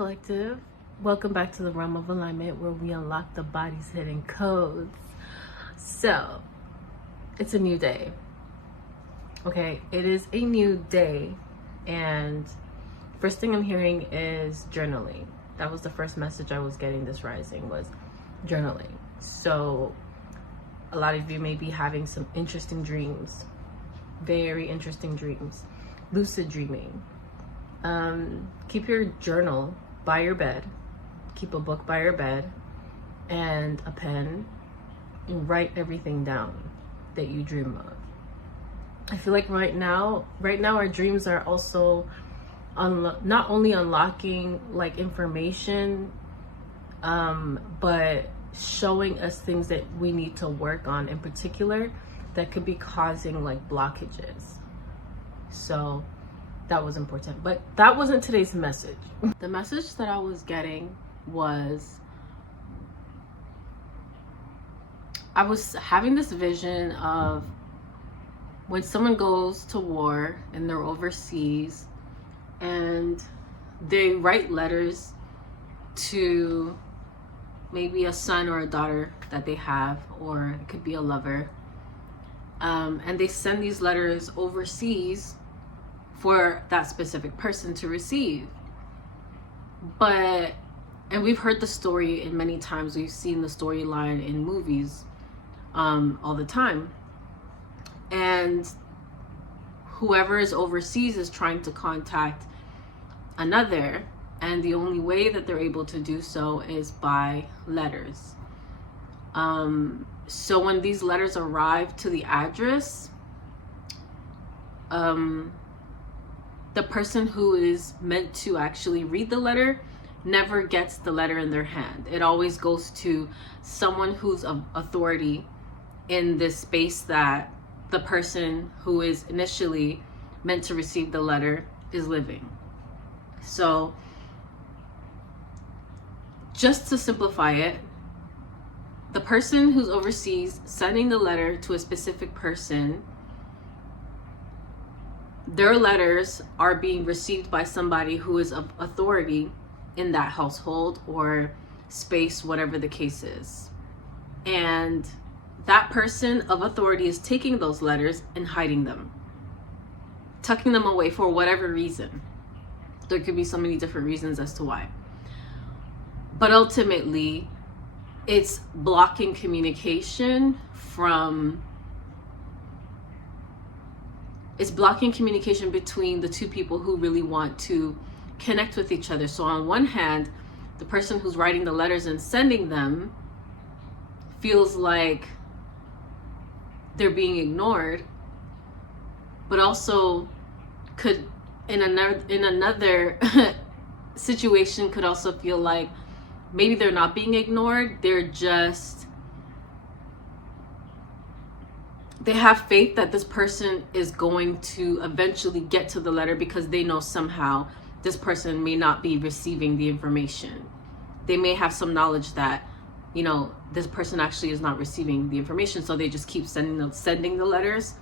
Collective. Welcome back to the realm of alignment, where we unlock the body's hidden codes. So, it's a new day. Okay, it is a new day, and first thing I'm hearing is journaling. That was the first message I was getting this rising, was journaling. So, a lot of you may be having some interesting dreams, very interesting dreams, lucid dreaming. Keep your journal by your bed, keep a book by your bed and a pen, and write everything down that you dream of. I feel like right now our dreams are also not only unlocking like information, but showing us things that we need to work on in particular that could be causing like blockages. So that was important, but that wasn't today's message. The message that I was getting was, I was having this vision of when someone goes to war and they're overseas and they write letters to maybe a son or a daughter that they have, or it could be a lover, and they send these letters overseas for that specific person to receive. And we've heard the story in many times, we've seen the storyline in movies all the time. And whoever is overseas is trying to contact another, and the only way that they're able to do so is by letters. So when these letters arrive to the address, the person who is meant to actually read the letter never gets the letter in their hand. It always goes to someone who's of authority in this space that the person who is initially meant to receive the letter is living. So just to simplify it, the person who's overseas sending the letter to a specific person, their letters are being received by somebody who is of authority in that household or space, whatever the case is. And that person of authority is taking those letters and hiding them, tucking them away for whatever reason. There could be so many different reasons as to why. But ultimately, it's blocking communication between the two people who really want to connect with each other. So on one hand, the person who's writing the letters and sending them feels like they're being ignored, but also could in another situation could also feel like maybe they're not being ignored, they have faith that this person is going to eventually get to the letter, because they know somehow this person may not be receiving the information. They may have some knowledge that, this person actually is not receiving the information, so they just keep sending the letters.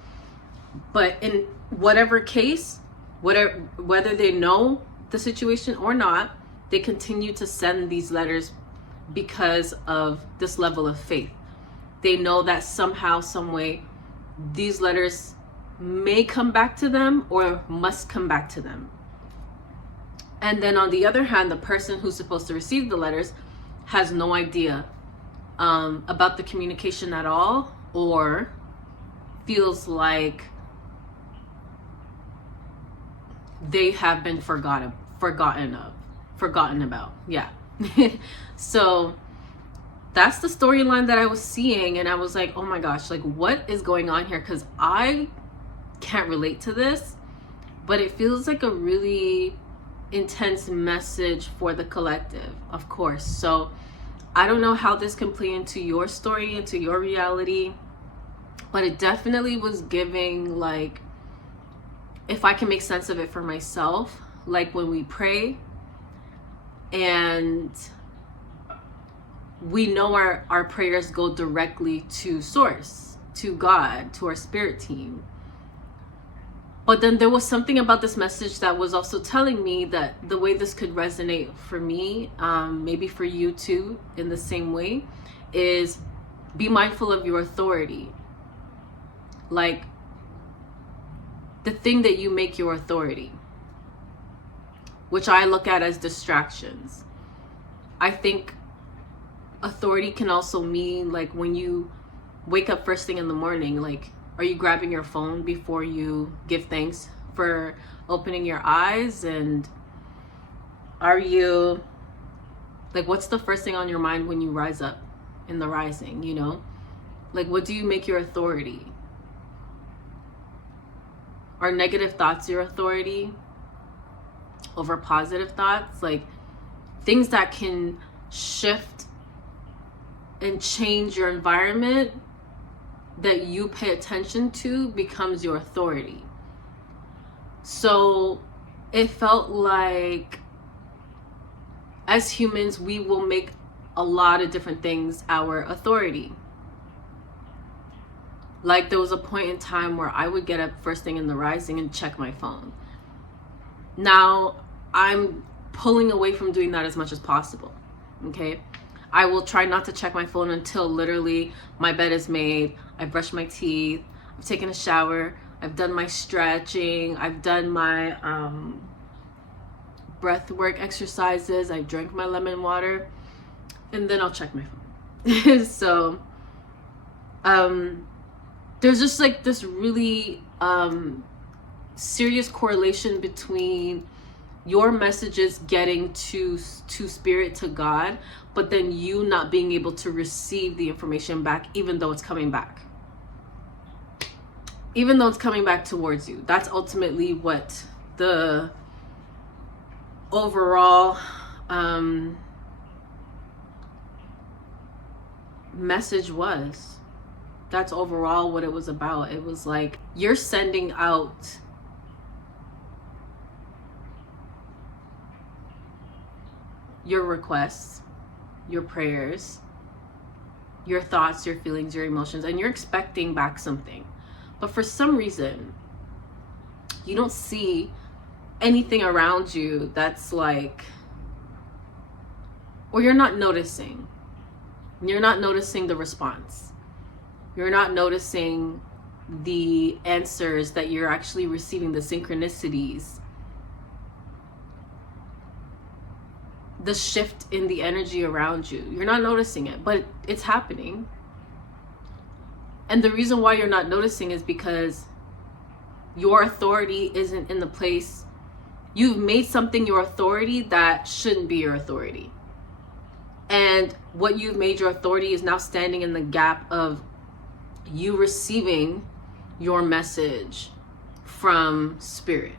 But in whatever case, whether they know the situation or not, they continue to send these letters because of this level of faith. They know that somehow, some way, these letters may come back to them or must come back to them. And then on the other hand, the person who's supposed to receive the letters has no idea about the communication at all, or feels like they have been forgotten about. Yeah. So that's the storyline that I was seeing, and I was like, oh my gosh, like what is going on here? Because I can't relate to this, but it feels like a really intense message for the collective, of course. So I don't know how this can play into your story, into your reality, but it definitely was giving, like, if I can make sense of it for myself, like when we pray and we know our prayers go directly to source, to God, to our spirit team. But then there was something about this message that was also telling me that the way this could resonate for me, maybe for you too, in the same way, is be mindful of your authority. Like the thing that you make your authority, which I look at as distractions. I think authority can also mean like when you wake up first thing in the morning, like, are you grabbing your phone before you give thanks for opening your eyes? And are you, like, what's the first thing on your mind when you rise up in the rising, you know? Like, what do you make your authority? Are negative thoughts your authority over positive thoughts? Like, things that can shift and change your environment that you pay attention to becomes your authority. So it felt like as humans, we will make a lot of different things our authority. Like there was a point in time where I would get up first thing in the rising and check my phone. Now I'm pulling away from doing that as much as possible. Okay. I will try not to check my phone until literally my bed is made, I've brushed my teeth, I've taken a shower, I've done my stretching, I've done my breath work exercises, I've drank my lemon water, and then I'll check my phone. So there's just like this really serious correlation between your messages getting to spirit, to God, but then you not being able to receive the information back, even though it's coming back. Even though it's coming back towards you. That's ultimately what the overall message was. That's overall what it was about. It was like you're sending out your requests, your prayers, your thoughts, your feelings, your emotions, and you're expecting back something. But for some reason, you don't see anything around you that's like, or you're not noticing. You're not noticing the response. You're not noticing the answers that you're actually receiving, the synchronicities, the shift in the energy around you. You're not noticing it, but it's happening. And the reason why you're not noticing is because your authority isn't in the place. You've made something your authority that shouldn't be your authority. And what you've made your authority is now standing in the gap of you receiving your message from spirit.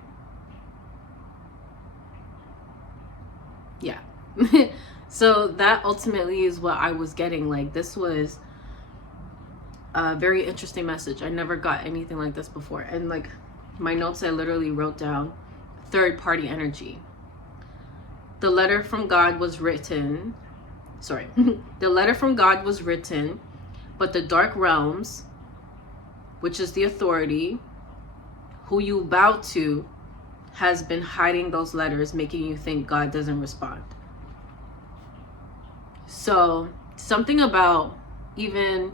Yeah. So that ultimately is what I was getting. Like, this was a very interesting message. I never got anything like this before. And like my notes, I literally wrote down third party energy. The letter from God was written. The letter from God was written, but the dark realms, which is the authority, who you bow to, has been hiding those letters, making you think God doesn't respond. So something about even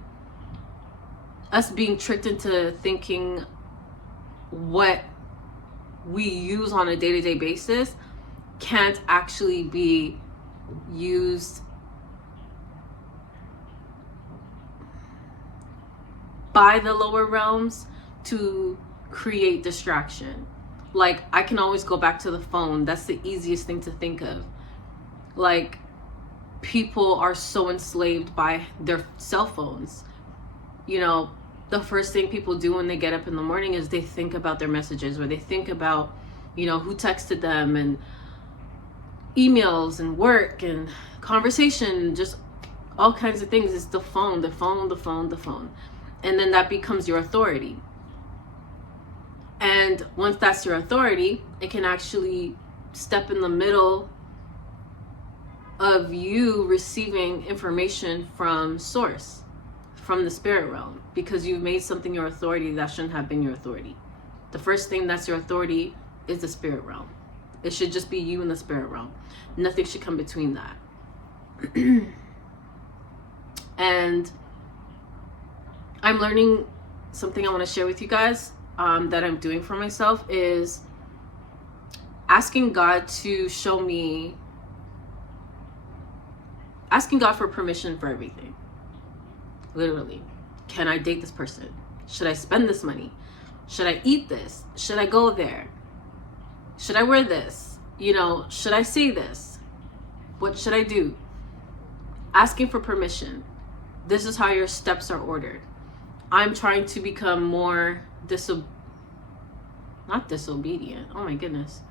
us being tricked into thinking what we use on a day-to-day basis can't actually be used by the lower realms to create distraction. Like, I can always go back to the phone. That's the easiest thing to think of. Like, people are so enslaved by their cell phones. You know, the first thing people do when they get up in the morning is they think about their messages, or they think about, you know, who texted them, and emails and work and conversation, just all kinds of things. It's the phone, the phone, the phone, the phone. And then that becomes your authority. And once that's your authority, it can actually step in the middle of you receiving information from source, from the spirit realm, because you've made something your authority that shouldn't have been your authority. The first thing that's your authority is the spirit realm. It should just be you and the spirit realm. Nothing should come between that. And I'm learning something I want to share with you guys that I'm doing for myself is asking God to show me, asking God for permission for everything. Literally. Can I date this person? Should I spend this money? Should I eat this? Should I go there? Should I wear this? You know, should I say this? What should I do? Asking for permission. This is how your steps are ordered. I'm trying to become more not disobedient. Oh my goodness.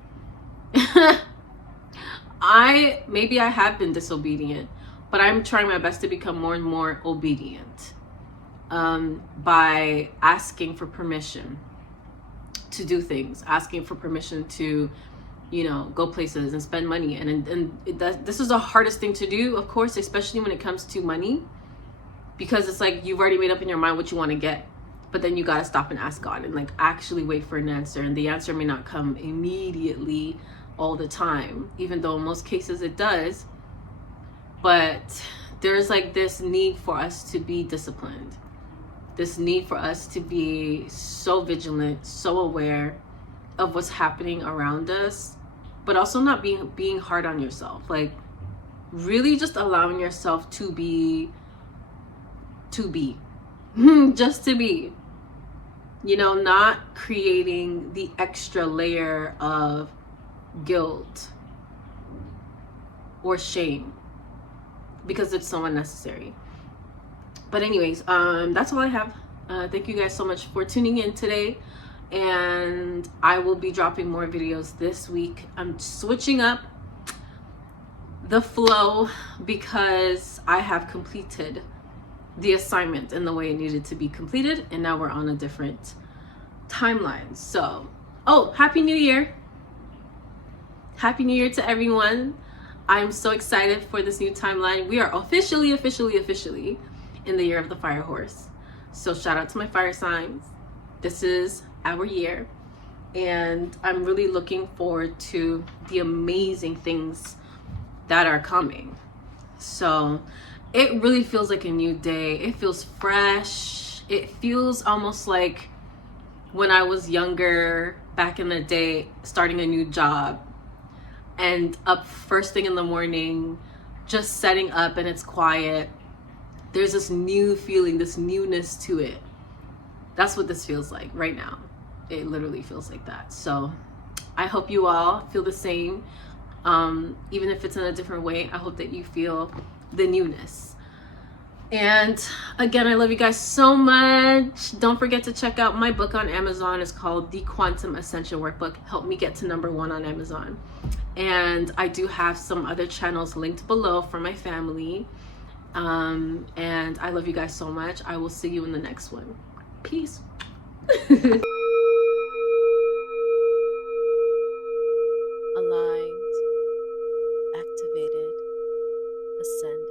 Maybe I have been disobedient, but I'm trying my best to become more and more obedient by asking for permission to do things, asking for permission to, you know, go places and spend money. This is the hardest thing to do, of course, especially when it comes to money, because it's like you've already made up in your mind what you want to get, but then you got to stop and ask God and like actually wait for an answer. And the answer may not come immediately all the time, even though in most cases it does. But there's like this need for us to be disciplined, this need for us to be so vigilant, so aware of what's happening around us, but also not being hard on yourself. Like really just allowing yourself to be just to be, you know, not creating the extra layer of guilt or shame because it's so unnecessary. But anyways, that's all I have. Thank you guys so much for tuning in today, and I will be dropping more videos this week. I'm switching up the flow because I have completed the assignment in the way it needed to be completed, and now we're on a different timeline. So, Happy New Year. Happy New Year to everyone. I'm so excited for this new timeline. We are officially in the year of the fire horse. So shout out to my fire signs. This is our year, and I'm really looking forward to the amazing things that are coming. So it really feels like a new day. It feels fresh. It feels almost like when I was younger, back in the day, starting a new job and up first thing in the morning, just setting up, and it's quiet. There's this new feeling, this newness to it. That's what this feels like right now. It literally feels like that. So I hope you all feel the same. Even if it's in a different way, I hope that you feel the newness. And again, I love you guys so much. Don't forget to check out my book on Amazon. It's called The Quantum Ascension Workbook. Help me get to #1 on Amazon. And I do have some other channels linked below for my family. And I love you guys so much. I will see you in the next one. Peace. Aligned, activated, ascend.